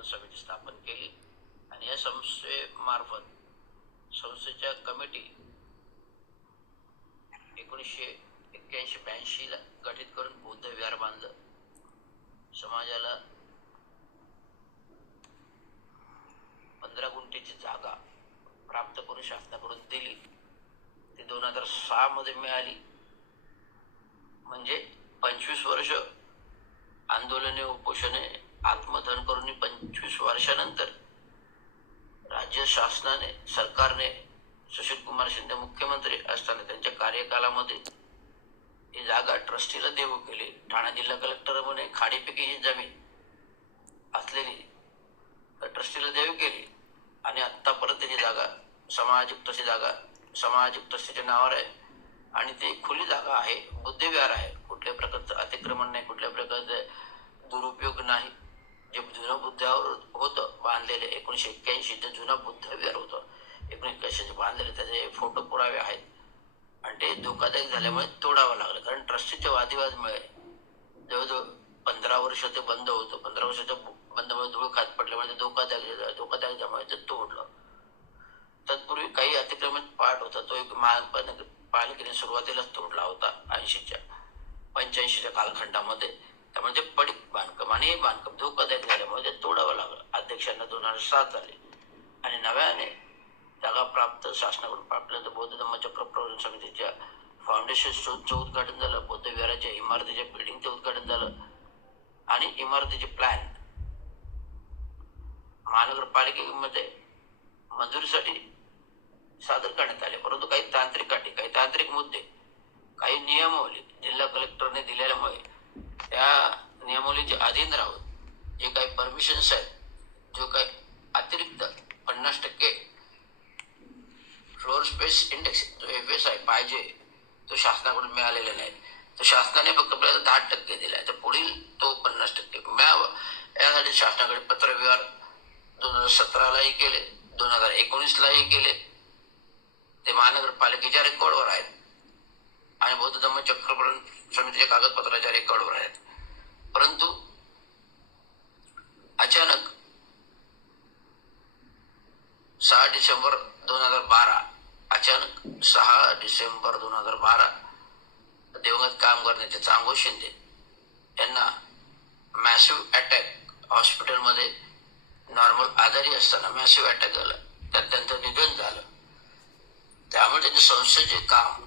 प्रवर्तन समिती स्थापन केली आणि या संस्थेमार्फत संस्थेच्या कमिटी 1981-82 गठीत करून बौद्ध विहार बांधलं. समाजाला 15 गुंठेची जागा प्राप्त करून शासनाकडून दिली. ती 2006 मध्ये मिळाली. म्हणजे 25 वर्ष आंदोलने उपोषणे आत्मदहन करून 25 वर्षानंतर राज्य शासनाने सरकारने सुशील कुमार शिंदे मुख्यमंत्री असताना त्यांच्या कार्यकालामध्ये ही जागा ट्रस्टीला देऊ केली. ठाणे जिल्हा कलेक्टर म्हणे खाडीपैकी ही जमीन असलेली ट्रस्टीला देऊ केली आणि आत्तापर्यंत ही जागा समाजिक ट्रस्टीच्या नावावर आहे आणि ती खुली जागा आहे, बुद्धविहार आहे. कुठल्याही प्रकारचं अतिक्रमण नाही, कुठल्या प्रकारचा दुरुपयोग नाही. जे जुनं बुद्धावर होतं बांधलेले 1981 जुनं बुद्ध विहार होतं 1981 बांधलेले, त्याचे फोटो पुरावे आहेत आणि ते धोकादायक झाल्यामुळे तोडावं लागलं. कारण ट्रस्टीच्या वादविवादमुळे जवळजवळ 15 वर्ष ते बंद होतं. 15 वर्षाच्या बंदमुळे धूळ खात पडल्यामुळे ते धोकादायक त्यामुळे ते तोडलं. तत्पूर्वी काही अतिक्रमित पार्ट होता, तो एक महापालिकेने सुरुवातीलाच तोडला होता 85च्या कालखंडामध्ये. त्यामुळे ते पडीक बांधकाम आणि हे बांधकाम धोकादायक झाल्यामुळे ते तोडावं लागलं. अध्यक्षांना 2007 झाले आणि नव्याने जागा प्राप्त शासनाकडून प्राप्त बौद्ध धम्मचक्र प्रवर्तन समितीच्या फाउंडेशन स्टोनचं उद्घाटन झालं. बौद्ध विहाराच्या इमारतीच्या बिल्डिंगचं उद्घाटन झालं आणि इमारतीचे प्लॅन महानगरपालिकेमध्ये मंजुरीसाठी सादर करण्यात आले. परंतु काही तांत्रिक मुद्दे, काही नियमावली जिल्हा कलेक्टरने दिल्यामुळे त्या नियमावलीचे अधीन राहून जे काही परमिशन्स आहेत, जो काही अतिरिक्त 50% फ्लोअर स्पेस इंडेक्स जो FSI पाहिजे तो शासनाकडून मिळालेला नाही. तर शासनाने फक्त आपल्याला 10% दिलाय, तर पुढील तो 50% मिळावा यासाठी शासनाकडे पत्रव्यवहार 2017लाही केले, 2019लाही केले. ते महानगरपालिकेच्या रेकॉर्डवर आहेत आणि बौद्ध धम्मचक्र प्रवर्तन समितीच्या कागदपत्राच्या रेकॉर्डवर आहेत. परंतु अचानक 6 डिसेंबर 2012 दिवंगत कामगार नेते चांगो शिंदे यांना मॅसिव्ह अटॅक हॉस्पिटलमध्ये नॉर्मल आजारी असताना मॅसिव्ह अटॅक झाला. त्यात त्यांचं निधन झालं. त्यामुळे त्यांच्या संस्थेचे काम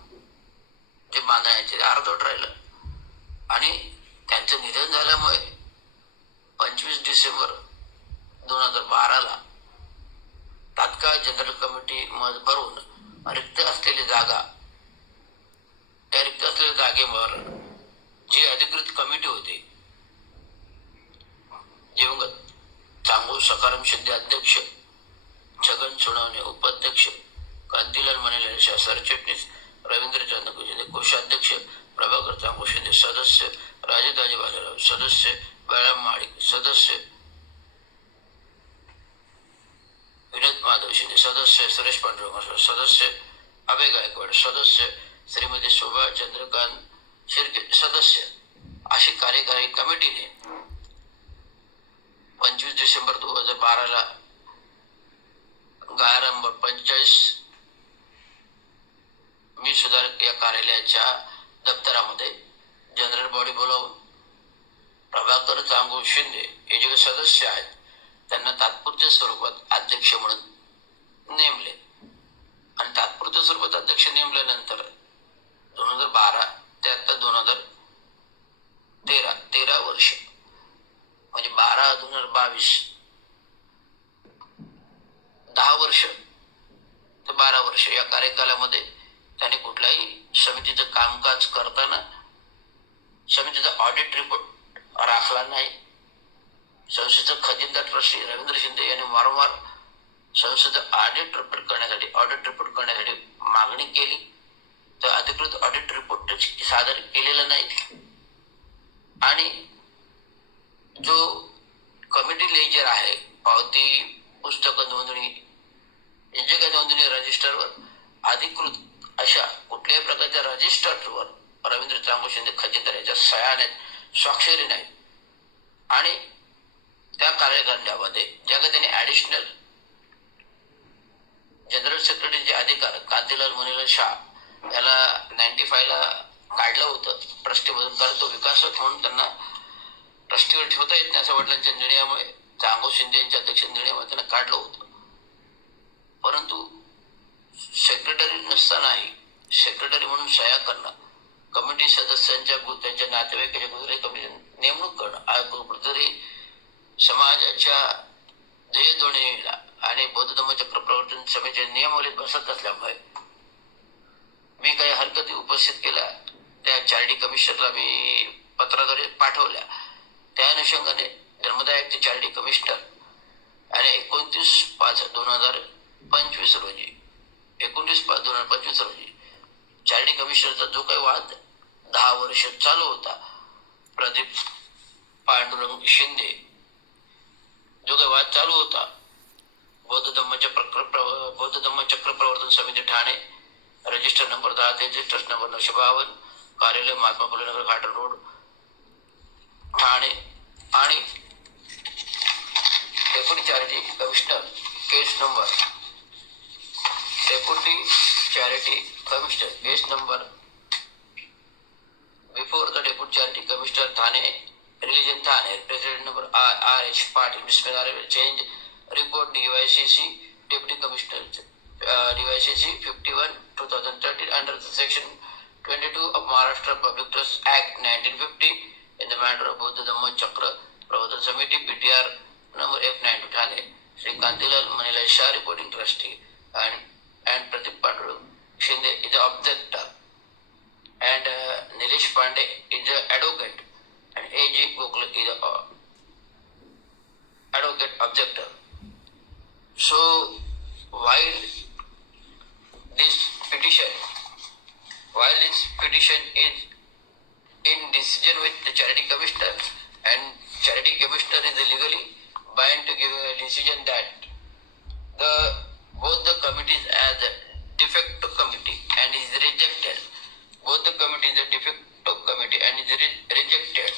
जे बांधायचे ते अर्धवट राहिलं आणि त्यांचं निधन झाल्यामुळे 25 डिसेंबर 2012ला तात्काळ जनरल कमिटी मत भरून रिक्त असलेली जागा, त्या रिक्त असलेल्या जागेवर जी अधिकृत कमिटी होती, दिवंगत चांगो सखाराम शिंदे अध्यक्ष, छगन सोनवणे उपाध्यक्ष, कांतीलाल मनेले सरचिटणीस, रवींद्रचंद्र शिंदे कोषाध्यक्ष, प्रभाकर चांगो शिंदे सदस्य, राजेदाजी भालेराव सदस्य, बळराम माळिक सदस्य, विनोद माधव शिंदे सदस्य, सुरेश पांडुरंग सदस्य, अभय गायकवाड सदस्य, श्रीमती शोभा चंद्रकांत शिर्के सदस्य अशी कार्यकारी कमिटीने 25 डिसेंबर 2012ला गाळा नंबर 45 मी सुधारक या कार्यालयाच्या दप्तरामध्ये जनरल बॉडी बोलावून प्रभाकर चांगो शिंदे हे जे सदस्य आहेत त्यांना तात्पुरत्या स्वरूपात अध्यक्ष म्हणून नेमले आणि तात्पुरत्या स्वरूपात अध्यक्ष नेमल्यानंतर 2012 ते आता 2013 वर्ष म्हणजे 12-2022 10 वर्ष ते 12 वर्ष या कार्यकालामध्ये त्यांनी कुठल्याही समितीचं कामकाज करताना समितीचा ऑडिट रिपोर्ट राखला नाही. संस्थेचा खजिनदार ट्रस्टी रवींद्र शिंदे यांनी वारंवार संस्थेचं ऑडिट रिपोर्ट करण्यासाठी मागणी केली, तर अधिकृत ऑडिट रिपोर्ट सादर केलेला नाही आणि जो कमिटी लेजर आहे, पावती पुस्तक नोंदणी यांचे काही नोंदणी रजिस्टरवर अधिकृत अशा कुठल्याही प्रकारच्या रजिस्टरवर रवींद्र चांगो शिंदे खजिनदार याच्या सह्या नाहीत, स्वाक्षरी नाही आणि त्या कार्यकारिणीमध्ये ज्या काही त्यांनी ॲडिशनल जनरल सेक्रेटरीचे अधिकार कांतीलाल मणिलाल शाह याला 95ला काढलं होतं ट्रस्टीमधून, कारण तो विकासक म्हणून त्यांना ट्रस्टीवर ठेवता येत नाही असं वडिलांच्या निर्णयामुळे, चांगो शिंदे यांच्या अध्यक्ष निर्णयामुळे त्यांना काढलं होतं. परंतु सेक्रेटरी नसतानाही सेक्रेटरी म्हणून सह्या करणं, कमिटी सदस्यांच्या त्यांच्या नातेवाईकाच्या गुजराती कमिटी नेमणूक करणं, कुठेतरी समाजाच्या ध्येयधोरणीला आणि बौद्ध धम्मचक्र प्रवर्तन सभेचे नियमावलीत बसत असल्यामुळे मी काही हरकती उपस्थित केल्या, त्या चार्डी कमिशनरला मी पत्राद्वारे पाठवल्या. त्या अनुषंगाने धर्मदाय आयुक्त चार्डी कमिशनर आणि 29/5/2025 रोजी 29/5/2025 रोजी चार्डी कमिशनरचा जो काही वाद 10 वर्ष चालू होता, प्रदीप पांडुरंग शिंदे जो काही वाद चालू होता, बौद्ध धम्मचक्र प्रवर्तन समिती Thane, register number 1033, trust number 952, कार्यालय महात्मा फुले नगर, घाटन रोड, ठाणे, आणि deputy charity commissioner case number before the deputy charity commissioner Thane, religion Thane, president number R.H. Patil, मिसमेल change report DYCC, deputy commissioner DYCC 51/2013 under the section 22 of Maharashtra Public Trust Act 1950 in the matter of Buddha Dhamma Chakra Pravartan Samiti, PTR number F92 Thane. Sri Kantilal Manilal Shah, reporting trustee, and Pradeep Pandurang Shinde is the objector, and Nilesh Pandey is the advocate, and A.G. Gokhale is the advocate objector. So while this petition is in decision with the charity commissioner, and charity commissioner is legally bound to give a decision that both the committees as a de facto committee and is rejected. Both the committee is a de facto committee and is rejected.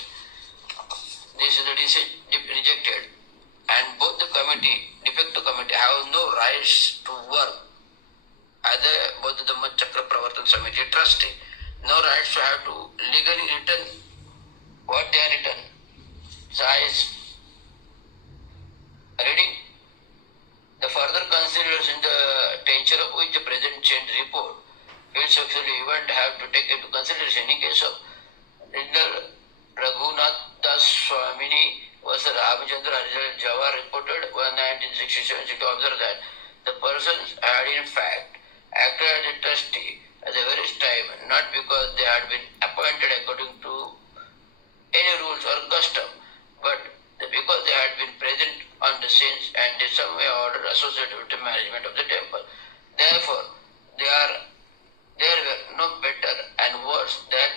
This is the decision rejected, and both the de facto committee have no rights to work as a Buddha Dhamma Chakra Pravartan Samiti trustee. No rights to have to legally return what they are written. So I is reading the further consideration, the nature of which the present change report will successfully event have to take into consideration in case of Raghunath Das Swamini was Ramachandra Jawar reported 1967 to observe that the persons had in fact acted as a trustee at the various time, not because they had been appointed according to any rules or custom, but because they had been present on the scenes and in some way or other associated with the management of the temple. Therefore, there were no better and worse than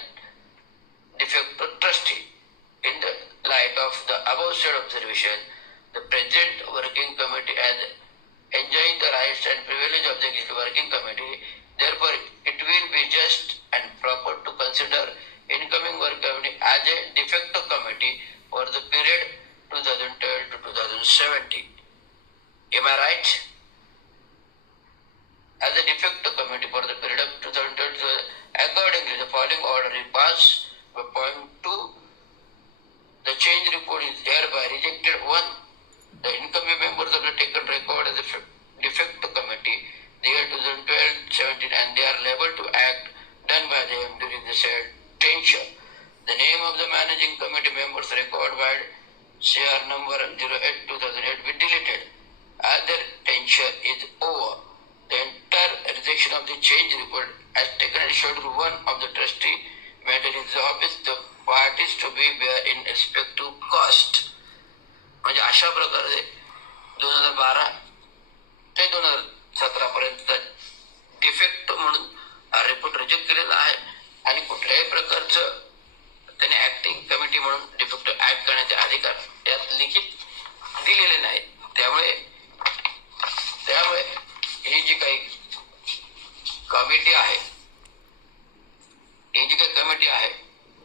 de facto trustee. In the light of the above said observation, the present working committee as enjoying the rights and privilege of the working committee, therefore it will be just and proper to consider incoming work committee as a de facto committee for the period 2012 to 2017. Am I right? As a de facto committee for the period of 2012 to accordingly the following order is passed. By point 2, the change report is thereby rejected. 1. The incoming members of the taken record as a de facto committee the year 2012-17 and they are liable to act done by them during the said tenure. The name of the managing committee members record by CR number 08/2008 be deleted as their tenure is over. The entire rejection of the change report as taken in schedule 1 of the trustee matter is the office the parties to be bear in respect to cost. म्हणजे अशा प्रकारे 2012 ते 2017 पर्यंत defect म्हणून report reject केलेला आहे, आणि कुठल्याही प्रकारचं त्याने ऍक्टिंग कमिटी म्हणून डिफेक्ट ऍक्ट करण्याचे अधिकार त्यात लिखित दिलेले नाही. त्यामुळे ही जी काही कमिटी आहे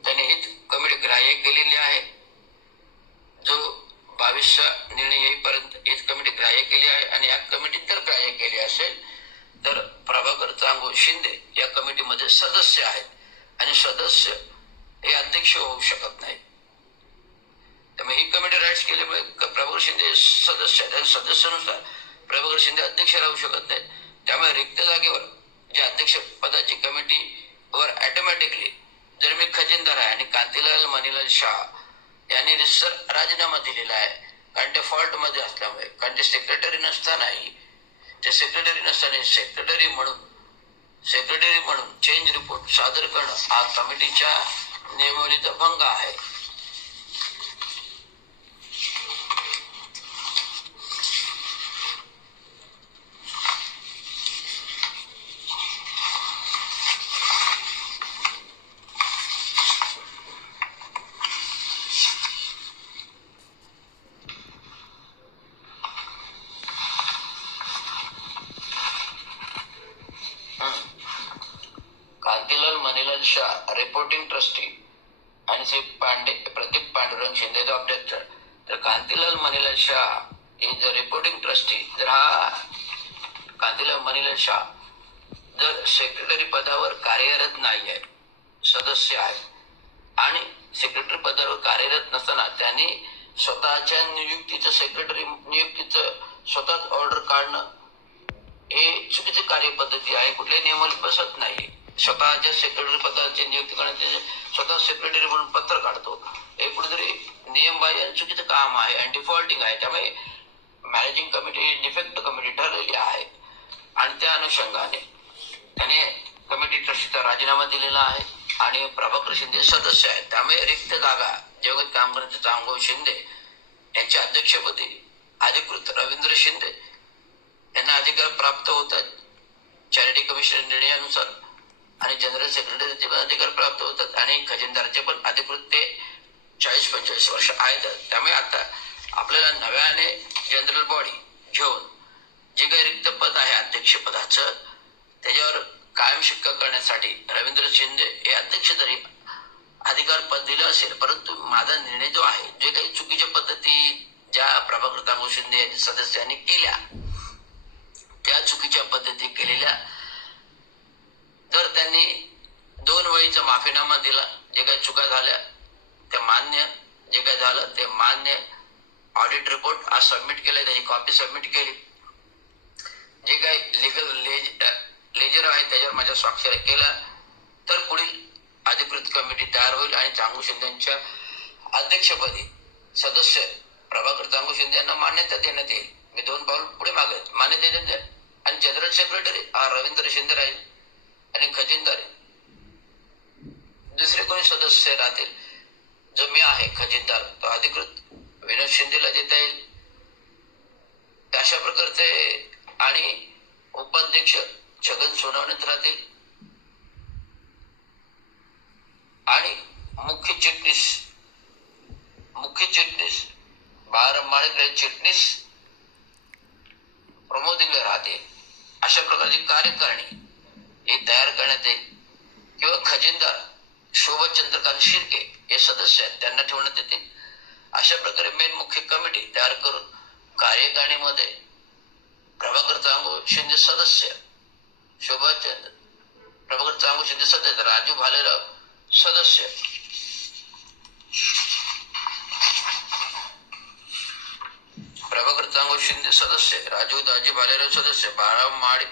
त्याने हीच कमिटी ग्राह्य केलेली आहे, जो 22 असेल तर प्रभाकर चांगो शिंदे या कमिटीमध्ये सदस्य आहेत आणि सदस्य हे अध्यक्ष होऊ शकत नाही. त्यामुळे ही कमिटी राईट्स केल्यामुळे प्रभाकर शिंदे सदस्य आहेत. सदस्यानुसार प्रभाकर शिंदे अध्यक्ष राहू शकत नाहीत. त्यामुळे रिक्त जागेवर जे अध्यक्ष पदाची कमिटीवर ऑटोमॅटिकली जर मी खजिनदार आहे आणि कांतीलाल मणिलाल शाह यांनी रिसर राजीनामा दिलेला आहे, कारण ते फॉल्ट मध्ये असल्यामुळे, कारण ते सेक्रेटरी नसतानाही ते सेक्रेटरी म्हणून चेंज रिपोर्ट सादर करणं हा कमिटीच्या नियमावलीचा भंग आहे. कांतीलाल मणिलाल शाह रिपोर्टिंग ट्रस्टी आणि श्री प्रदीप पांडुरंग शिंदे ऑब्जेक्टर. तर Kantilal Manilal Shah is the reporting trustee. जर हा कांतीलाल मणिलाल शाह जर सेक्रेटरी पदावर कार्यरत नाही आहे, सदस्य आहे, आणि सेक्रेटरी पदावर कार्यरत नसताना त्यांनी स्वतःच्या सेक्रेटरी नियुक्तीचं स्वतःच ऑर्डर काढणं हे चुकीची कार्यपद्धती आहे, कुठल्याही नियमावलीत बसत नाही. स्वतःच्या सेक्रेटरी पदाची नियुक्ती करण्याचे स्वतः सेक्रेटरी म्हणून पत्र काढतो, हे कुठेतरी नियमबाह्य आणि चुकीचं काम आहे आणि डिफॉल्टिंग आहे. त्यामुळे मॅनेजिंग कमिटी डिफेक्ट कमिटी ठरलेली आहे आणि त्या अनुषंगाने त्याने कमिटी ट्रस्टीचा राजीनामा दिलेला आहे आणि प्रभाकर शिंदे सदस्य आहेत. त्यामुळे रिक्त जागा जगत कामगारांचे चांगो शिंदे यांच्या अध्यक्षपदी अधिकृत रवींद्र शिंदे यांना अधिकार प्राप्त होतात चॅरिटी कमिशन निर्णयानुसार, आणि जनरल सेक्रेटरीचे पण अधिकार प्राप्त होतात आणि खजिनदारचे पण अधिकृत ते 40-45 वर्ष आहेत. त्यामुळे आता आपल्याला नव्याने जनरल बॉडी घेऊन जे काही रिक्त पद आहे अध्यक्ष पदाचं त्याच्यावर कायम शिक्का करण्यासाठी रवींद्र शिंदे हे अध्यक्ष जरी अधिकार पद दिलं असेल, परंतु माझा निर्णय जो आहे, जे काही चुकीच्या पद्धती ज्या प्रभाकर चांगो शिंदे यांनी सदस्यांनी केल्या, त्या चुकीच्या पद्धती केलेल्या, जर त्यांनी 2 वेळीचा माफीनामा दिला, जे काही चुका झाल्या त्या मान्य, जे काही झालं ते मान्य, ऑडिट रिपोर्ट आज सबमिट केलाय, त्याची कॉपी सबमिट केली, जे काही लिगल लेजर आहे त्याच्यावर माझ्या स्वाक्षऱ्या केल्या, तर पुढील अधिकृत कमिटी तयार होईल आणि चांगो शिंदेच्या अध्यक्षपदी सदस्य प्रभाकर चांगो शिंदे यांना मान्यता देण्यात येईल. मी 2 पाऊल पुढे मागत मान्यता देण्यात आणि जनरल सेक्रेटरी हा रवींद्र शिंदे राहील आणि खजिनदार दुसरे कोणी सदस्य राहतील. जो मी आहे खजिनदार तो अधिकृत विनोद शिंदेला देता येईल. अशा प्रकारचे आणि उपाध्यक्ष छगन सोनवणेत राहतील आणि मुख्य चिटणीस बाळराम चिटणीस प्रमोद इंगळे राहतील. अशा प्रकारची कार्यकारिणी हे तयार करण्यात येईल किंवा खजिनदार शोभा चंद्रकांत शिर्के हे सदस्य आहेत त्यांना ठेवण्यात येतील. अशा प्रकारे मेन मुख्य कमिटी तयार करून कार्यकारिणीमध्ये प्रभाकर चांगो शिंदे सदस्य, प्रभाकर चांगो शिंदे सदस्य, राजू भालेराव सदस्य, प्रभाकर चांगो शिंदे सदस्य, राजू दाजी भालेराव सदस्य, बाळाराम माडिक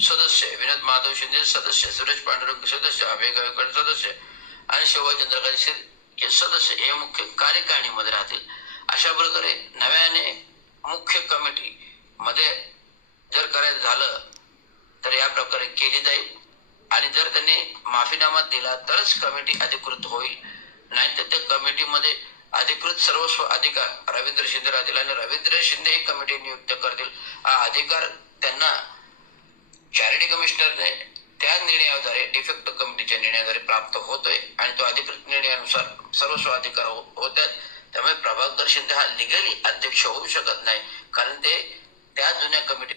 सदस्य, विनोद माधव शिंदे सदस्य, सुरेश पांडुरंग सदस्य, अभय गायकवाड सदस्य आणि शोभा चंद्रकांत शिर्के सदस्य हे मुख्य कार्यकारिणीमध्ये राहतील. अशा प्रकारे नव्याने मुख्य कमिटी मध्ये जर करायचं झालं तर या प्रकारे केली जाईल आणि जर त्यांनी माफीनामा दिला तरच कमिटी अधिकृत होईल, नाही तर त्या कमिटीमध्ये अधिकृत सर्वस्व अधिकार रवींद्र शिंदे राहतील आणि रवींद्र शिंदे ही कमिटी नियुक्त करतील. हा अधिकार त्यांना चॅरिटी कमिशनरने त्या निर्णयाद्वारे डिफेक्ट कमिटीच्या निर्णयाद्वारे प्राप्त होतोय आणि तो अधिकृत निर्णयानुसार सर्वस्व अधिकार होतात. त्यामुळे प्रभाकर शिंदे हा लिगली अध्यक्ष होऊ शकत नाही, कारण ते त्या जुन्या कमिटी